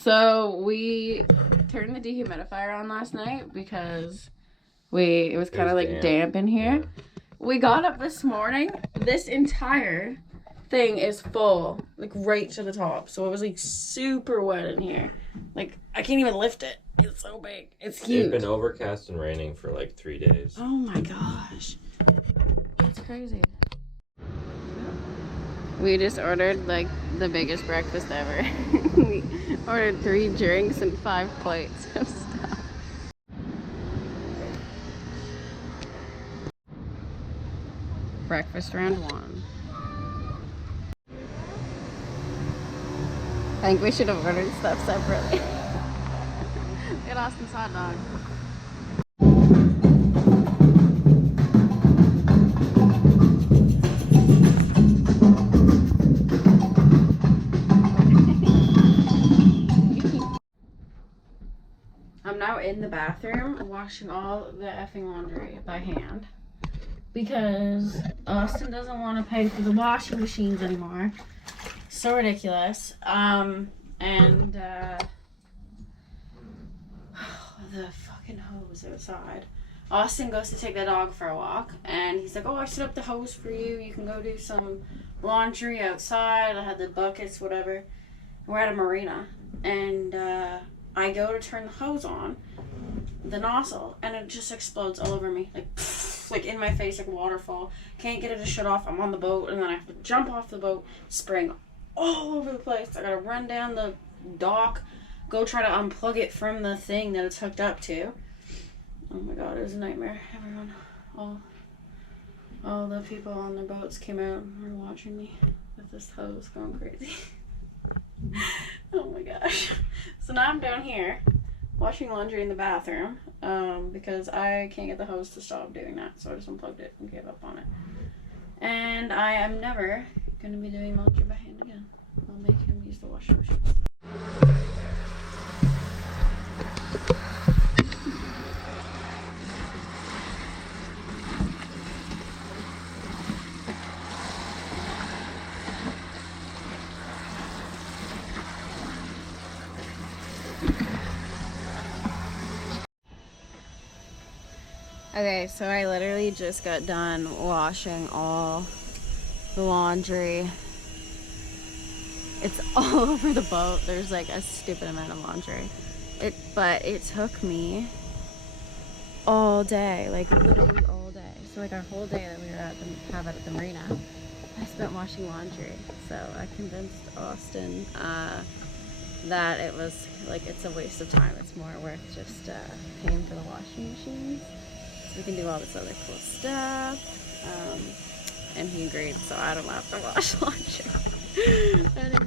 So we turned the dehumidifier on last night because it was kind of like damp in here. Yeah. We got up this morning. This entire thing is full, like right to the top. So it was like super wet in here. Like I can't even lift it. It's so big. It's huge. It's been overcast and raining for like 3 days. Oh my gosh. That's crazy. We just ordered like the biggest breakfast ever. We ordered 3 drinks and 5 plates of stuff. Breakfast round 1. I think we should have ordered stuff separately. Get Austin's hot dog. I'm now in the bathroom washing all the effing laundry by hand because Austin doesn't want to pay for the washing machines anymore. So ridiculous. The fucking hose outside. Austin goes to take the dog for a walk and he's like, oh, I set up the hose for you. You can go do some laundry outside. I had the buckets, whatever. We're at a marina and I go to turn the hose on, the nozzle, and it just explodes all over me. Like in my face, like a waterfall. Can't get it to shut off. I'm on the boat, and then I have to jump off the boat, spraying all over the place. I gotta run down the dock, go try to unplug it from the thing that it's hooked up to. Oh my god, it was a nightmare. Everyone, all the people on their boats came out and were watching me with this hose going crazy. Oh my gosh. So now I'm down here washing laundry in the bathroom because I can't get the hose to stop doing that, so I just unplugged it and gave up on it. And I am never going to be doing laundry by hand again. I'll make him use the washing machine. Okay, so I literally just got done washing all the laundry. It's all over the boat. There's like a stupid amount of laundry. But it took me all day, like literally all day. So like our whole day that we were at the marina, I spent washing laundry. So I convinced Austin that it was like it's a waste of time. It's more worth just paying for the washing machines. So we can do all this other cool stuff. And he agreed, so I don't have to wash laundry anymore.